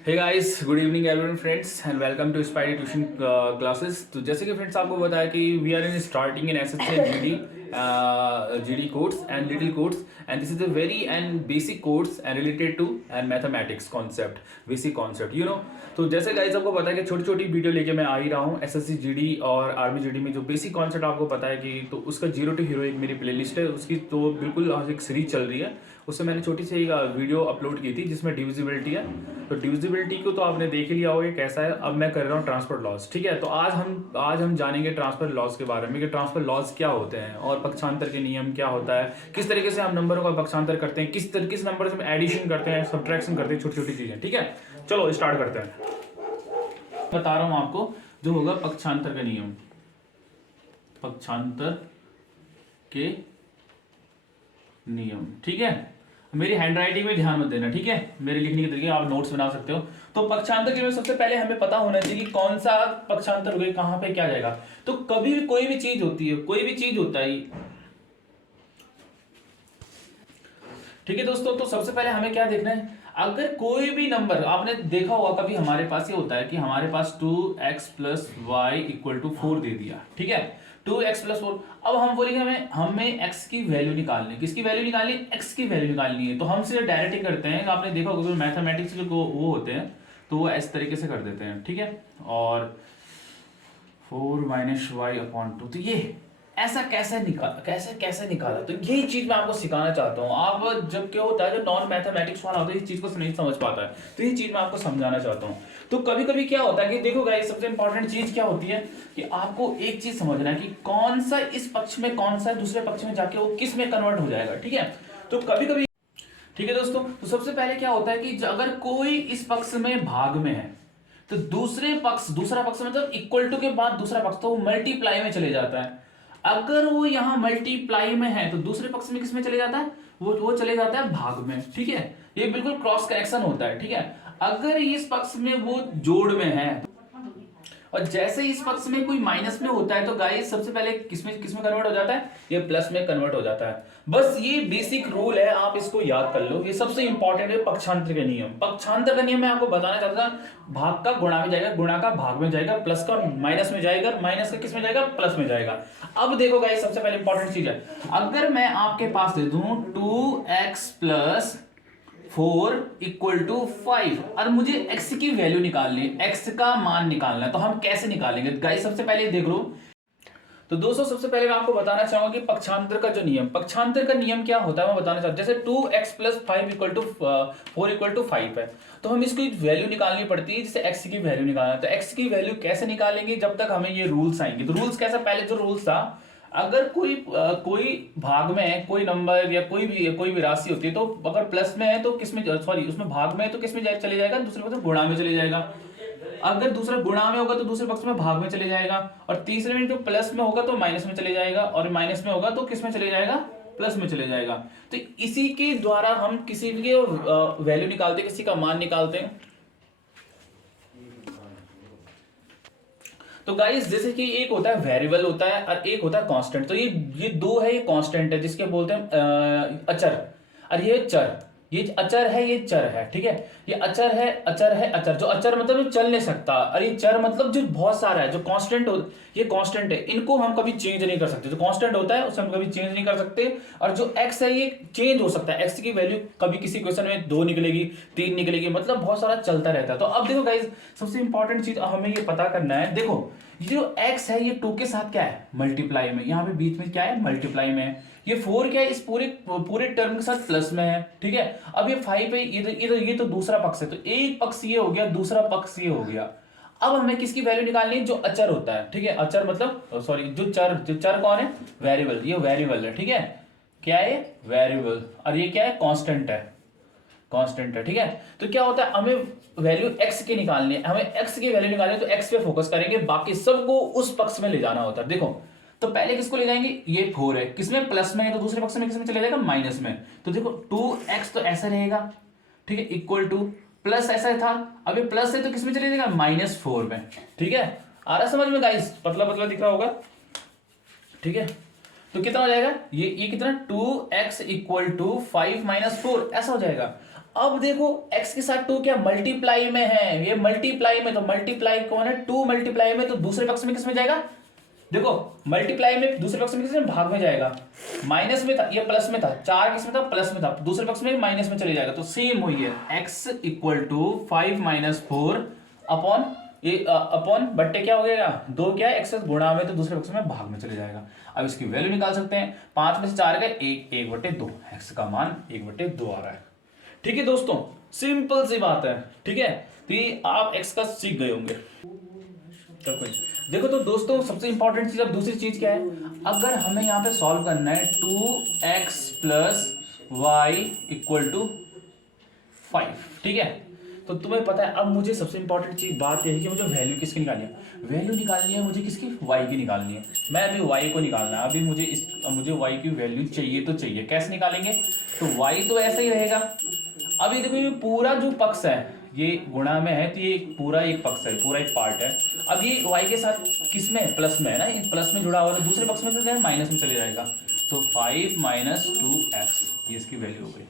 Hey guys, good evening everyone friends and welcome to Spidey tuition classes. तो जैसे कि friends आपको बताया कि we are in starting in SSC and GD course and little course and this is a very and basic course and related to and mathematics concept, basic concept तो जैसे guys आपको पता है कि छोटी छोटी वीडियो लेके मैं आ ही रहा हूँ एसएससी जीडी और आर्मी जीडी में जो बेसिक कॉन्सेप्ट आपको पता है कि तो उसका जीरो टू हीरो एक मेरी प्लेलिस्ट है, उसकी तो बिल्कुल आज एक सीरीज चल रही है। उससे मैंने छोटी सी एक वीडियो अपलोड की थी जिसमें डिविजिबिलिटी है। तो डिविजिबिलिटी को तो आपने देख ही लिया होगा कैसा है। अब मैं कर रहा हूँ ट्रांसफर लॉस, ठीक है। तो आज हम जानेंगे ट्रांसफर लॉस के बारे में कि ट्रांसफर लॉस क्या होते हैं और पक्षांतर के नियम क्या होता है, किस तरीके से हम नंबरों का पक्षांतर करते हैं, किस नंबर से हम एडिशन करते हैं, सब्ट्रैक्शन करते हैं, छोटी छोटी चीजें, ठीक है। चलो स्टार्ट करते हैं। बता रहा हूं आपको जो होगा पक्षांतर का नियम, पक्षांतर के नियम, ठीक है। मेरी हैंडराइटिंग में ध्यान मत देना, ठीक है। मेरे लिखने के तरीके आप नोट्स बना सकते हो। तो पक्षांतर के लिए सबसे पहले हमें पता होना चाहिए कि कौन सा पक्षांतर होगा, कहां पे क्या जाएगा। तो कभी भी कोई भी चीज होती है, कोई भी चीज होता है, ठीक है दोस्तों। तो सबसे पहले हमें क्या देखना है, अगर कोई भी नंबर आपने देखा होगा कभी हमारे पास ये होता है कि हमारे पास 2x plus y equal to 4 दे दिया, ठीक है। 2x plus 4। अब हम बोलेंगे हमें x की वैल्यू निकालनी, किसकी वैल्यू निकालनी, x की वैल्यू निकालनी है। तो हम सीधे डायरेक्ट ही करते हैं। आपने देखा होगा मैथमेटिक्स के वो होते हैं तो वो इस तरीके से कर देते हैं, ठीक है। और 4 माइनस वाई अपॉन 2, तो ये ऐसा कैसे निकाला। तो यही चीज मैं आपको सिखाना चाहता हूँ। आप जब क्या होता है, जो नॉन मैथमेटिक्स वाला होता है इस चीज को नहीं समझ पाता है, तो ये चीज मैं आपको समझाना चाहता हूँ। तो कभी कभी क्या होता है कि देखो गाइस, सबसे इंपॉर्टेंट चीज क्या होती है कि आपको एक चीज समझना है कि कौन सा इस पक्ष में, कौन सा दूसरे पक्ष में जाके वो किस में कन्वर्ट हो जाएगा, ठीक है। तो कभी कभी, ठीक है दोस्तों। तो सबसे पहले क्या होता है कि अगर कोई इस पक्ष में भाग में है तो दूसरा पक्ष मतलब इक्वल टू के बाद दूसरा पक्ष तो वो मल्टीप्लाई में चले जाता है। अगर वो यहां मल्टीप्लाई में है तो दूसरे पक्ष में किस में चले जाता है, वो चले जाता है भाग में, ठीक है। ये बिल्कुल क्रॉस करेक्शन होता है, ठीक है। अगर इस पक्ष में वो जोड़ में है और जैसे इस पक्ष में कोई माइनस में होता है तो गाइस सबसे पहले किसमें कन्वर्ट हो जाता है, ये प्लस में कन्वर्ट हो जाता है। बस ये बेसिक रूल है, आप इसको याद कर लो। ये सबसे इंपॉर्टेंट है पक्षांतर का नियम। पक्षांतर का नियम मैं आपको बताना चाहता था, भाग का गुणा में जाएगा, गुणा का भाग में जाएगा, प्लस का माइनस में जाएगा, माइनस का किस में जाएगा, प्लस में जाएगा। अब देखो गाइस, सबसे पहले इंपॉर्टेंट चीज है, अगर मैं आपके पास दे दूं 2x प्लस 4 इक्वल टू 5 और मुझे x की वैल्यू निकालनी है, x का मान निकालना है, तो हम कैसे निकालेंगे गाइस। सबसे पहले देख लो। तो दोस्तों सबसे पहले मैं आपको बताना चाहूंगा कि पक्षांतर का जो नियम, पक्षांतर का नियम क्या होता है मैं बताना चाहता हूं। जैसे 2x plus 5 equal to 4 equal to 5 है, तो हम इसकी वैल्यू निकालनी पड़ती है, जैसे x की वैल्यू निकालना है। तो x की वैल्यू कैसे निकालेंगे, जब तक हमें ये रूल्स आएंगे। तो रूल्स कैसा, पहले जो रूल्स था, अगर कोई भाग में है, कोई नंबर या कोई भी राशि होती है, तो अगर प्लस में है तो किसमें, सॉरी उसमें भाग में है तो किसमें चले जाएगा, दूसरे पक्ष में गुणा में चले जाएगा। अगर दूसरा गुणा में होगा तो दूसरे पक्ष में भाग में चले जाएगा, और तीसरे में जो प्लस में होगा तो माइनस में चले जाएगा, और माइनस में होगा तो किस में चले जाएगा, प्लस में चले जाएगा। तो इसी के द्वारा हम किसी की वैल्यू निकालते हैं, किसी का मान निकालते हैं। तो गाइस जैसे कि एक होता है वेरिएबल होता है और एक होता है कांस्टेंट। तो ये दो है, ये कांस्टेंट है जिसके बोलते हैं अचर, और ये चर। ये अचर है, ये चर है, ठीक है। ये अचर है, अचर जो अचर मतलब जो चल नहीं सकता, और ये चर मतलब जो बहुत सारा है। जो कांस्टेंट ये कांस्टेंट है, इनको हम कभी चेंज नहीं कर सकते। जो कांस्टेंट होता है उसे हम कभी चेंज नहीं कर सकते। और जो एक्स है ये चेंज हो सकता है, एक्स की वैल्यू कभी किसी क्वेश्चन में 2 निकलेगी, 3 निकलेगी, मतलब बहुत सारा चलता रहता है। तो अब देखो गाइस, सबसे इंपॉर्टेंट चीज हमें ये पता करना है। देखो ये जो x है ये 2 के साथ क्या है, मल्टीप्लाई में, यहाँ पे बीच में क्या है, मल्टीप्लाई में है। ये 4 क्या है, इस पूरे टर्म के साथ प्लस में है, ठीक है। अब ये 5 है, ये तो दूसरा पक्ष है। तो एक पक्ष ये हो गया, दूसरा पक्ष ये हो गया। अब हमें किसकी वैल्यू निकालनी है, जो अचर होता है, ठीक है। अचर मतलब सॉरी, जो चर कौन है, वेरिएबल। ये वेरिएबल है, ठीक है। क्या है, वेरिएबल। और ये क्या है, कांस्टेंट है, ठीक है। तो क्या होता है, हमें वैल्यू x की निकालनी है, हमें x की वैल्यू निकालनी है, तो x पे फोकस करेंगे, बाकी सबको उस पक्ष में ले जाना होता है। देखो तो पहले किसको ले जाएंगे, ये 4 है, किसमें, प्लस में है, तो दूसरे पक्ष में किसमें चले जाएगा, माइनस में। तो देखो 2x तो ऐसा रहेगा, ठीक है, इक्वल टू प्लस ऐसा था, अब ये प्लस है तो किसमें चले जाएगा, -4 में, ठीक है। आ रहा समझ में गाइस, पतला दिख रहा होगा, ठीक है। तो कितना हो जाएगा, ये कितना, 2x इक्वल टू 5 - 4 ऐसा हो जाएगा। अब देखो x के साथ 2 क्या मल्टीप्लाई में है, ये मल्टीप्लाई में, तो मल्टीप्लाई कौन है 2 मल्टीप्लाई में, तो दूसरे पक्ष में किस में जाएगा, देखो मल्टीप्लाई में दूसरे पक्ष में किस में भाग में जाएगा, माइनस में था ये प्लस में था, 4 किस में था प्लस में था, दूसरे पक्ष में माइनस में चले जाएगा, तो सेम हुई है x इक्वल टू 5 - 4 अपॉन ये अपॉन बट्टे क्या हो गया 2 क्या है x गुणा में, तो दूसरे पक्ष में भाग में चले जाएगा। अब इसकी वैल्यू निकाल सकते हैं, 5 में से 4 गए 1/2, x का मान 1/2 आ रहा है। ठीक है दोस्तों, सिंपल सी बात है। ठीक है, तो ये आप x का सीख गए होंगे। देखो तो दोस्तों सबसे इंपॉर्टेंट चीज, अब दूसरी चीज क्या है, अगर हमें यहाँ पे सॉल्व करना है 2x + y = 5, ठीक है, तो तुम्हें पता है अब मुझे सबसे इंपॉर्टेंट चीज बात यह है कि मुझे वैल्यू किसकी निकालनी है, वैल्यू निकालनी है मुझे किसकी, y की निकालनी है। मैं अभी y को निकालना है, अभी मुझे y की वैल्यू चाहिए तो चाहिए, कैसे निकालेंगे, तो y तो ऐसा ही रहेगा। अभी देखो ये पूरा जो पक्ष है ये गुणा में है, तो ये पूरा एक पक्ष है, पूरा एक पार्ट है। अब ये y के साथ किस में, प्लस में है ना, ये प्लस में जुड़ा हुआ है, दूसरे पक्ष में चले जाएगा माइनस में चले जाएगा, तो 5 - 2x ये इसकी वैल्यू हो गई।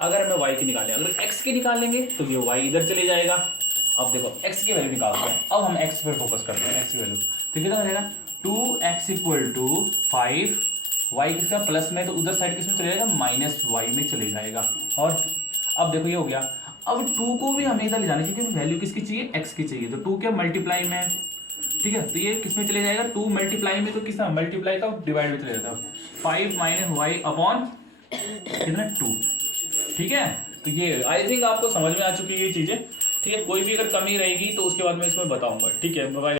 अगर हमें y की निकालें, अगर x की निकालेंगे तो ये y इधर चले जाएगा। अब देखो x की वैल्यू निकालते हैं, अब हम x पे फोकस करते हैं, x की वैल्यू तो कितना हो जाएगा 2x = 5, y किसका प्लस में, तो उधर साइड किस में चले जाएगा -y में चले जाएगा। और अब देखो ये हो गया, अब 2 को भी हमें इधर ले जाना क्योंकि वैल्यू किसकी चाहिए, x की चाहिए, तो 2 क्या मल्टीप्लाई में है, ठीक है, तो ये किस में चले जाएगा 2 मल्टीप्लाई में, तो किस मल्टीप्लाई का डिवाइड में चले जाता है 5 - y अपॉन कितना 2। ठीक है, तो ये आई थिंक आपको समझ में आ चुकी है ये चीजें। ठीक है, कोई भी अगर कमी रहेगी तो उसके बाद मैं इसमें बताऊंगा। ठीक है, बाय।